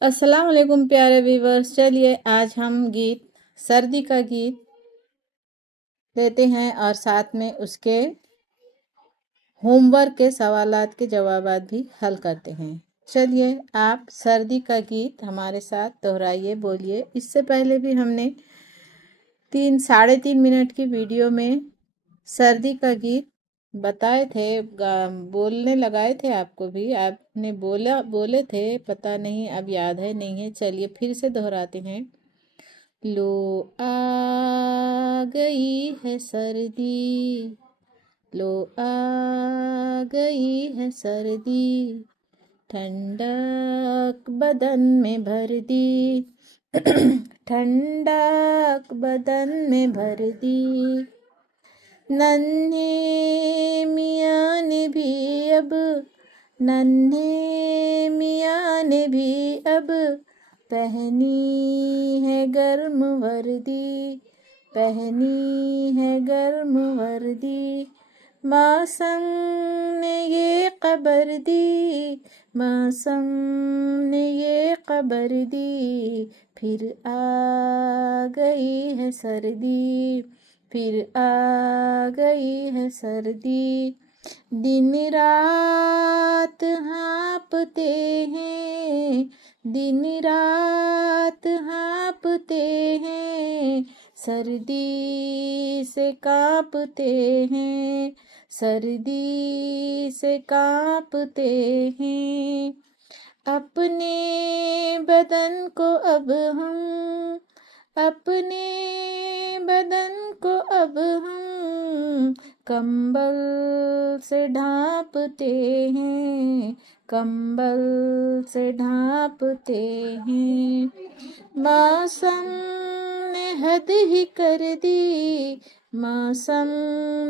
अस्सलाम वालेकुम प्यारे व्यूवर्स। चलिए आज हम गीत सर्दी का गीत लेते हैं और साथ में उसके होमवर्क के सवालात के जवाबात भी हल करते हैं। चलिए आप सर्दी का गीत हमारे साथ दोहराइए, बोलिए। इससे पहले भी हमने 3-3.5 मिनट की वीडियो में सर्दी का गीत बताए थे, बोलने लगाए थे। आपको भी आपने बोले थे, पता नहीं अब याद है नहीं है। चलिए फिर से दोहराते हैं। लो आ गई है सर्दी, लो आ गई है सर्दी, ठंडक बदन में भर दी, ठंडक बदन में भर दी। नन्हे मियाँ ने भी अब, नन्हे मियाँ ने भी अब पहनी है गर्म वर्दी, पहनी है गर्म वर्दी। मौसम ने ये खबर दी, मौसम ने ये खबर दी, फिर आ गई है सर्दी, फिर आ गई है सर्दी। दिन रात हाँपते हैं, दिन रात हाँपते हैं, सर्दी से कांपते हैं, सर्दी से कांपते हैं। अपने बदन को अब हम, अपने बदन को अब हम कंबल से ढांपते हैं, कंबल से ढांपते हैं। मौसम ने हद ही कर दी, मौसम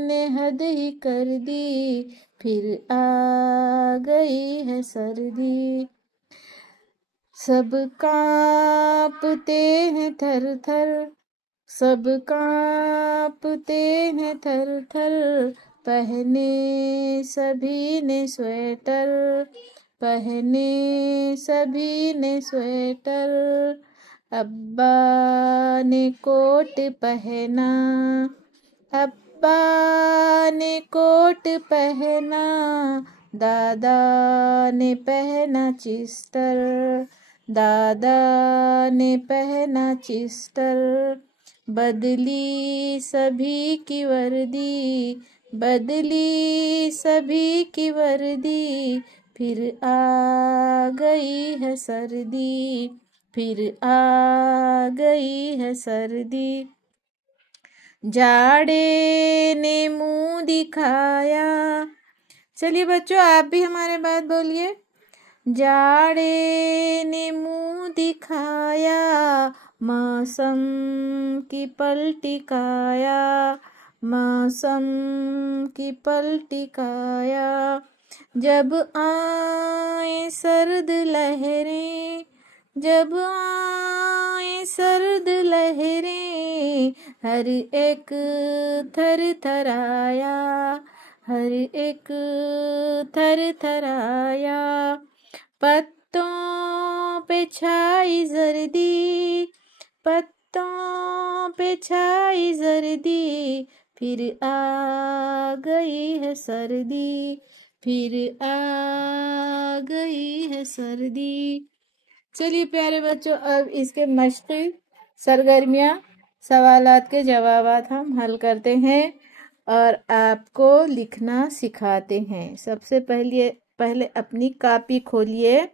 ने हद ही कर दी, फिर आ गई है सर्दी। सब कांपते हैं थर थर, सब कांपते हैं थर थर, पहने सभी ने स्वेटर, पहने सभी ने स्वेटर। अब्बा ने कोट पहना, अब्बा ने कोट पहना, दादा ने पहना चिस्टर, दादा ने पहना चिस्टर। बदली सभी की वर्दी, बदली सभी की वर्दी, फिर आ गई है सर्दी, फिर आ गई है सर्दी। जाड़े ने मुंह दिखाया, चलिए बच्चों आप भी हमारे बात बोलिए। जाड़े ने मुंह दिखाया, मौसम की पलटी काया, मौसम की पलटी काया। जब आए सर्द लहरें, जब आए सर्द लहरें, हर एक थर थराया, हर एक थर थराया। पत्तों पे छाई जर्दी, पत्तों पे छाई जर्दी, फिर आ गई है सर्दी, फिर आ गई है सर्दी। चलिए प्यारे बच्चों अब इसके मश्क़ी सरगर्मियाँ सवालात के जवाबात हम हल करते हैं और आपको लिखना सिखाते हैं। सबसे पहले अपनी कॉपी खोलिए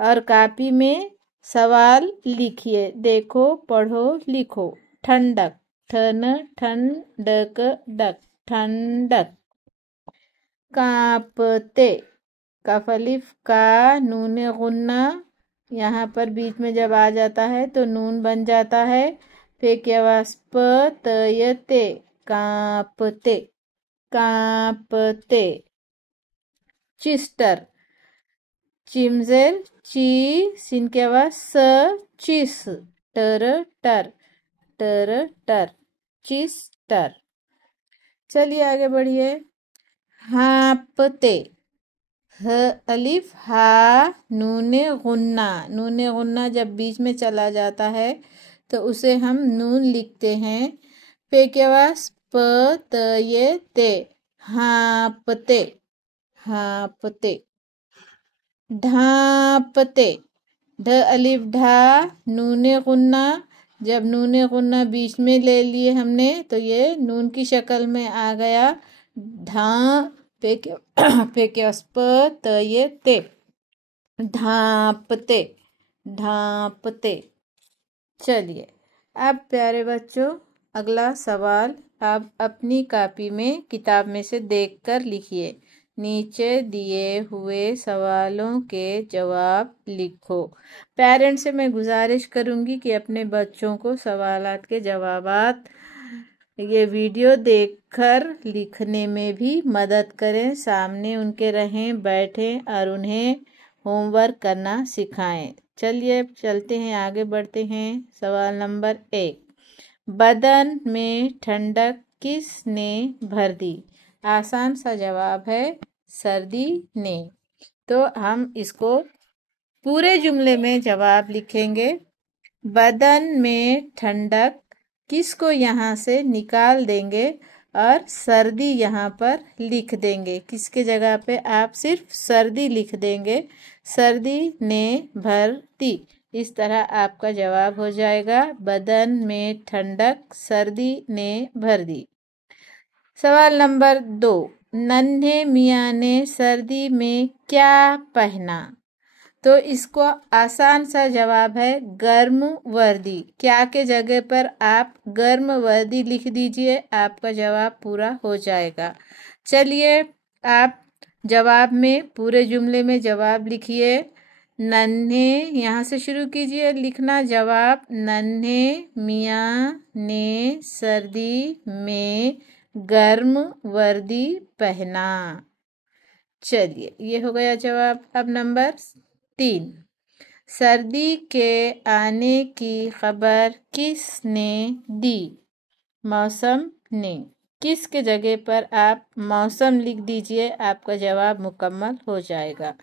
और कॉपी में सवाल लिखिए। देखो, पढ़ो, लिखो। ठंडक, ठन ठंडक डक, ठंडक। कांपते, कफ अलिफ का, नून गुन्ना यहाँ पर बीच में जब आ जाता है तो नून बन जाता है। फिर की आवाज प तयते, कांपते, कांपते। चिस्टर, चिमजेर ची, सिन की आवाज स, चिस, टर टर, टर टर, चिस्टर। चलिए आगे बढ़िए। हाँपते, ह अलिफ हा नूने गुन्ना, नूने गुन्ना जब बीच में चला जाता है तो उसे हम नून लिखते हैं। पे के पास प त ये ते, हाँपते, हाँपते। ढांपते, ढ अलिफ ढा नूने गुन्ना, जब नूने गुन्ना बीच में ले लिए हमने तो ये नून की शक्ल में आ गया। ढा पे के पे के पास प त ये ते, ढांपते, ढांपते। चलिए अब प्यारे बच्चों अगला सवाल आप अपनी कॉपी में किताब में से देखकर लिखिए। नीचे दिए हुए सवालों के जवाब लिखो। पेरेंट्स से मैं गुजारिश करूंगी कि अपने बच्चों को सवालात के जवाबात ये वीडियो देखकर लिखने में भी मदद करें, सामने उनके रहें, बैठें और उन्हें होमवर्क करना सिखाएं। चलिए चलते हैं, आगे बढ़ते हैं। सवाल नंबर 1, बदन में ठंडक किसने भर दी? आसान सा जवाब है सर्दी ने। तो हम इसको पूरे जुमले में जवाब लिखेंगे। बदन में ठंडक किसको यहाँ से निकाल देंगे और सर्दी यहाँ पर लिख देंगे। किसके जगह पे आप सिर्फ सर्दी लिख देंगे, सर्दी ने भर दी। इस तरह आपका जवाब हो जाएगा बदन में ठंडक सर्दी ने भर दी। सवाल नंबर 2, नन्हे मियाँ ने सर्दी में क्या पहना? तो इसको आसान सा जवाब है गर्म वर्दी। क्या के जगह पर आप गर्म वर्दी लिख दीजिए, आपका जवाब पूरा हो जाएगा। चलिए आप जवाब में पूरे जुमले में जवाब लिखिए। नन्हे यहाँ से शुरू कीजिए लिखना जवाब। नन्हे मियाँ ने सर्दी में गर्म वर्दी पहना। चलिए ये हो गया जवाब। अब नंबर 3, सर्दी के आने की खबर किसने दी? मौसम ने। किसके जगह पर आप मौसम लिख दीजिए, आपका जवाब मुकम्मल हो जाएगा।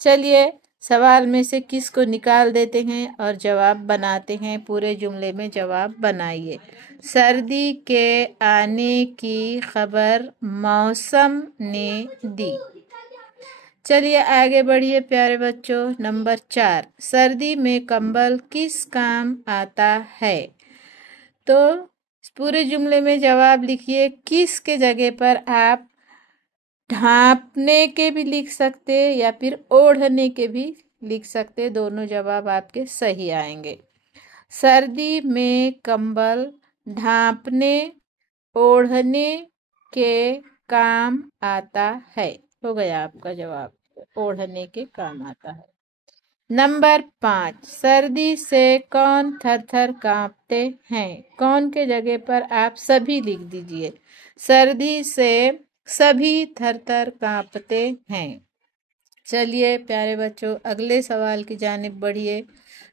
चलिए सवाल में से किसको निकाल देते हैं और जवाब बनाते हैं। पूरे जुमले में जवाब बनाइए। सर्दी के आने की खबर मौसम ने दी। चलिए आगे बढ़िए प्यारे बच्चों। नंबर 4, सर्दी में कंबल किस काम आता है? तो पूरे जुमले में जवाब लिखिए। किस के जगह पर आप ढांपने के भी लिख सकते या फिर ओढ़ने के भी लिख सकते, दोनों जवाब आपके सही आएंगे। सर्दी में कंबल ढांपने ओढ़ने के काम आता है। हो गया आपका जवाब, ओढ़ने के काम आता है। नंबर 5, सर्दी से कौन थर थर कांपते हैं? कौन के जगह पर आप सभी लिख दीजिए। सर्दी से सभी थर थर कांपते हैं। चलिए प्यारे बच्चों अगले सवाल की जानिब बढ़िए।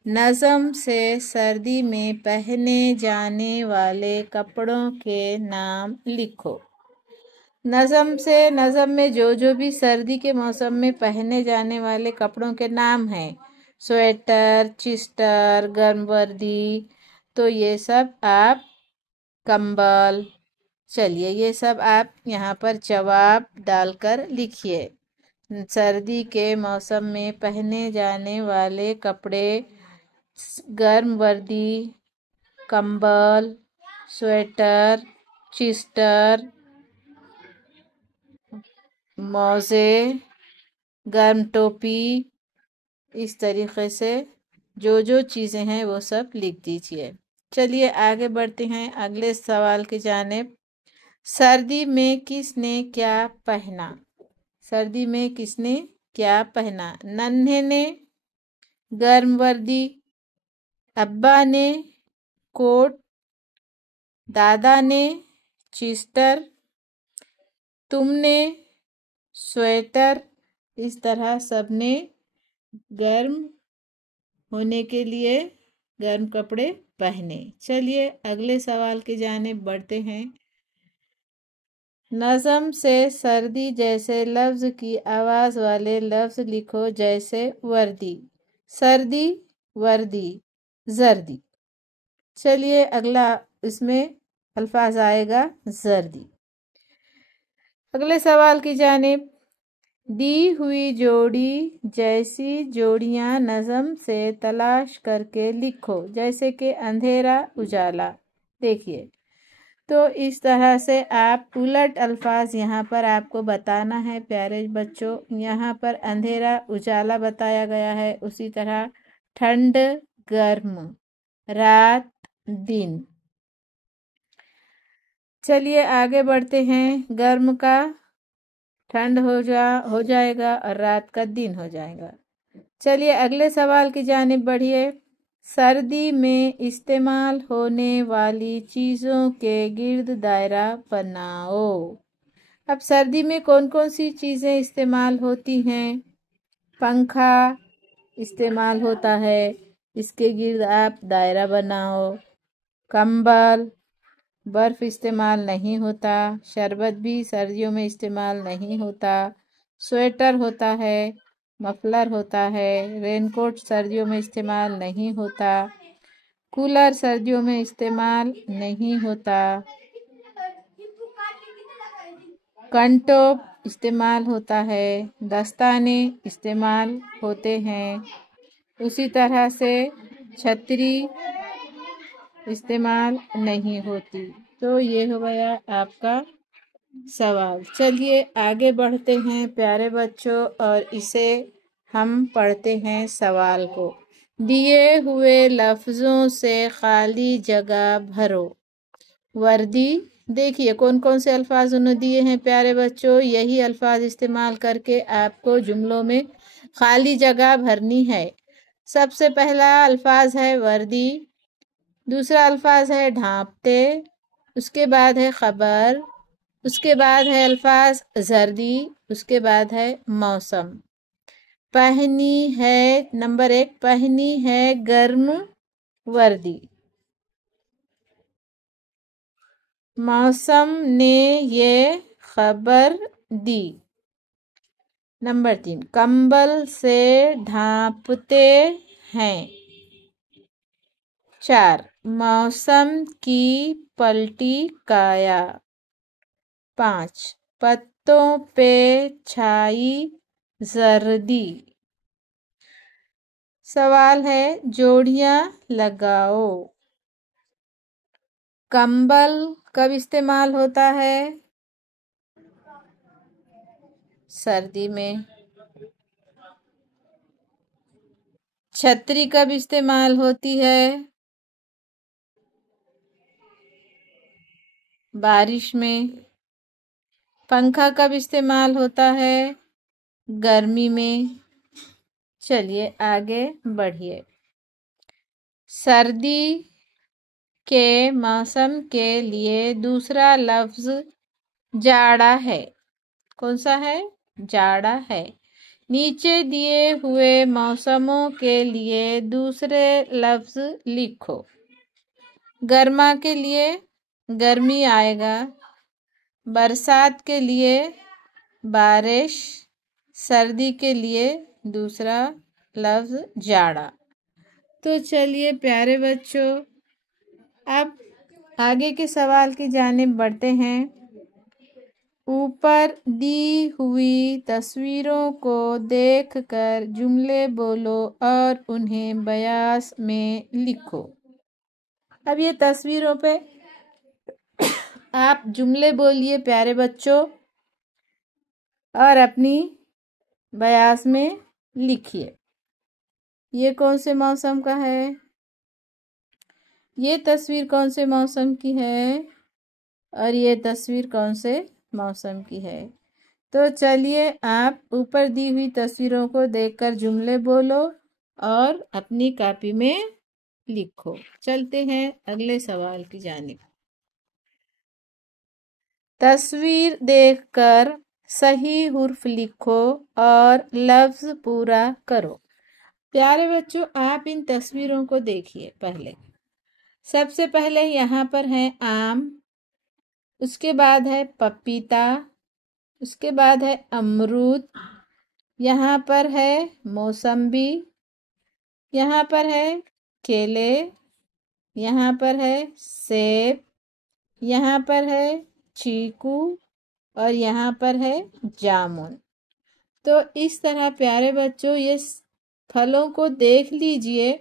नज़म से सर्दी में पहने जाने वाले कपड़ों के नाम लिखो। नज़म में जो भी सर्दी के मौसम में पहने जाने वाले कपड़ों के नाम हैं, स्वेटर, चिस्टर, गर्म वर्दी, तो ये सब आप कंबल। चलिए ये सब आप यहाँ पर जवाब डालकर लिखिए। सर्दी के मौसम में पहने जाने वाले कपड़े गर्म वर्दी, कंबल, स्वेटर, चिस्टर, मौजे, गर्म टोपी, इस तरीके से जो चीज़ें हैं वो सब लिख दीजिए। चलिए आगे बढ़ते हैं अगले सवाल की जानिब। सर्दी में किसने क्या पहना? सर्दी में किसने क्या पहना? नन्हे ने गर्म वर्दी, अब्बा ने कोट, दादा ने चिस्टर, तुमने स्वेटर। इस तरह सबने गर्म होने के लिए गर्म कपड़े पहने। चलिए अगले सवाल की जानिब बढ़ते हैं। नज़म से सर्दी जैसे लफ्ज़ की आवाज़ वाले लफ्ज़ लिखो, जैसे वर्दी, सर्दी, वर्दी, जर्दी। चलिए अगला इसमें अल्फाज आएगा जर्दी। अगले सवाल की जानिब। दी हुई जोड़ी जैसी जोड़ियां नज़म से तलाश करके लिखो, जैसे कि अंधेरा, उजाला। देखिए, तो इस तरह से आप उलट अल्फाज यहाँ पर आपको बताना है प्यारे बच्चों। यहाँ पर अंधेरा, उजाला बताया गया है, उसी तरह ठंड, गर्म, रात, दिन। चलिए आगे बढ़ते हैं। गर्म का ठंड हो जाएगा और रात का दिन हो जाएगा। चलिए अगले सवाल की जानिब बढ़िए। सर्दी में इस्तेमाल होने वाली चीज़ों के गिर्द दायरा बनाओ। अब सर्दी में कौन कौन सी चीज़ें इस्तेमाल होती हैं? पंखा इस्तेमाल होता है, इसके गिर्द आप दायरा बनाओ। कंबल, बर्फ़ इस्तेमाल नहीं होता। शरबत भी सर्दियों में इस्तेमाल नहीं होता। स्वेटर होता है, मफलर होता है। रेनकोट सर्दियों में इस्तेमाल नहीं होता। कूलर सर्दियों में इस्तेमाल नहीं होता। कंटोप इस्तेमाल होता है। दस्ताने इस्तेमाल होते हैं। उसी तरह से छतरी इस्तेमाल नहीं होती। तो ये हो गया आपका सवाल। चलिए आगे बढ़ते हैं प्यारे बच्चों, और इसे हम पढ़ते हैं सवाल को। दिए हुए लफ्ज़ों से खाली जगह भरो। वर्दी, देखिए कौन कौन से अल्फाज उन्होंने दिए हैं प्यारे बच्चों। यही अल्फाज इस्तेमाल करके आपको जुमलों में खाली जगह भरनी है। सबसे पहला अल्फाज है वर्दी, दूसरा अल्फाज है ढांपते, उसके बाद है खबर, उसके बाद है अल्फाज जर्दी, उसके बाद है मौसम। पहनी है, नंबर 1, पहनी है गर्म वर्दी। मौसम ने ये खबर दी। नंबर 3, कंबल से ढांपते हैं। 4, मौसम की पलटी काया। 5, पत्तों पे छाई जर्दी। सवाल है, जोड़ियां लगाओ। कंबल कब इस्तेमाल होता है? सर्दी में। छतरी कब इस्तेमाल होती है? बारिश में। पंखा कब इस्तेमाल होता है? गर्मी में। चलिए आगे बढ़िए। सर्दी के मौसम के लिए दूसरा लफ्ज जाड़ा है। कौन सा है? जाड़ा है। नीचे दिए हुए मौसमों के लिए दूसरे लफ्ज लिखो। गर्मा के लिए गर्मी आएगा, बरसात के लिए बारिश, सर्दी के लिए दूसरा लफ्ज जाड़ा। तो चलिए प्यारे बच्चों, अब आगे के सवाल की जानिब बढ़ते हैं। ऊपर दी हुई तस्वीरों को देखकर जुमले बोलो और उन्हें बयास में लिखो। अब ये तस्वीरों पे आप जुमले बोलिए प्यारे बच्चों, और अपनी बयास में लिखिए। ये कौन से मौसम का है? ये तस्वीर कौन से मौसम की है? और ये तस्वीर कौन से मौसम की है? तो चलिए आप ऊपर दी हुई तस्वीरों को देखकर जुमले बोलो और अपनी कॉपी में लिखो। चलते हैं अगले सवाल की जानिब। तस्वीर देखकर सही हुर्फ लिखो और लफ्ज पूरा करो। प्यारे बच्चों, आप इन तस्वीरों को देखिए। पहले सबसे पहले यहाँ पर है आम, उसके बाद है पपीता, उसके बाद है अमरूद, यहाँ पर है मौसम्बी, यहाँ पर है केले, यहाँ पर है सेब, यहाँ पर है चीकू और यहाँ पर है जामुन। तो इस तरह प्यारे बच्चों ये फलों को देख लीजिए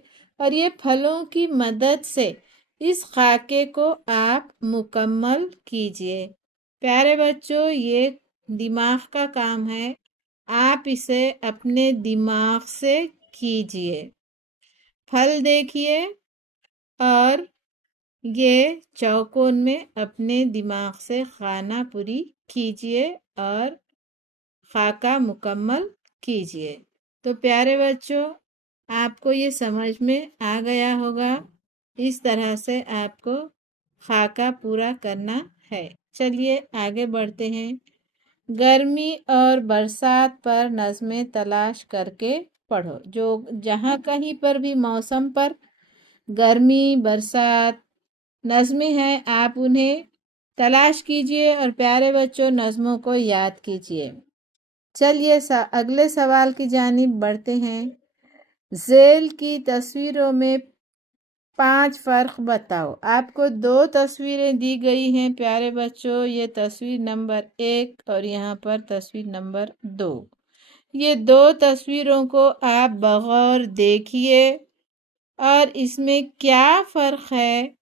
और ये फलों की मदद से इस खाके को आप मुकम्मल कीजिए। प्यारे बच्चों ये दिमाग का काम है, आप इसे अपने दिमाग से कीजिए। फल देखिए और ये चौकोन में अपने दिमाग से खाना पूरी कीजिए और खाका मुकम्मल कीजिए। तो प्यारे बच्चों आपको ये समझ में आ गया होगा, इस तरह से आपको खाका पूरा करना है। चलिए आगे बढ़ते हैं। गर्मी और बरसात पर नज़में तलाश करके पढ़ो। जो जहाँ कहीं पर भी मौसम पर गर्मी बरसात नज़में हैं आप उन्हें तलाश कीजिए और प्यारे बच्चों नज़मों को याद कीजिए। चलिए अगले सवाल की जानिब बढ़ते हैं। ज़ेल की तस्वीरों में 5 फ़र्क बताओ। आपको 2 तस्वीरें दी गई हैं प्यारे बच्चों, ये तस्वीर नंबर 1 और यहाँ पर तस्वीर नंबर 2। ये 2 तस्वीरों को आप बगौर देखिए और इसमें क्या फ़र्क है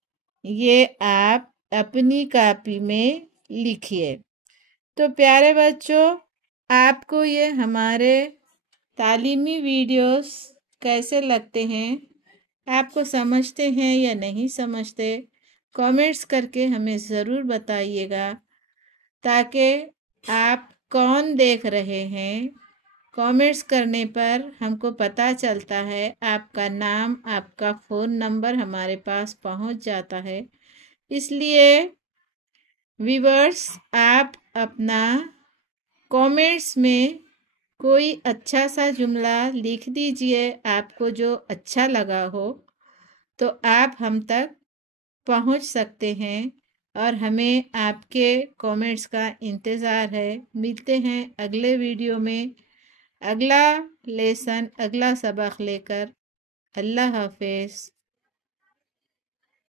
ये आप अपनी कॉपी में लिखिए। तो प्यारे बच्चों आपको ये हमारे तालीमी वीडियोस कैसे लगते हैं, आपको समझते हैं या नहीं समझते, कमेंट्स करके हमें ज़रूर बताइएगा ताकि आप कौन देख रहे हैं। कमेंट्स करने पर हमको पता चलता है, आपका नाम आपका फ़ोन नंबर हमारे पास पहुंच जाता है। इसलिए व्यूअर्स आप अपना कमेंट्स में कोई अच्छा सा जुमला लिख दीजिए, आपको जो अच्छा लगा हो तो आप हम तक पहुंच सकते हैं और हमें आपके कमेंट्स का इंतज़ार है। मिलते हैं अगले वीडियो में अगला लेसन अगला सबक लेकर। अल्लाह हाफिज़।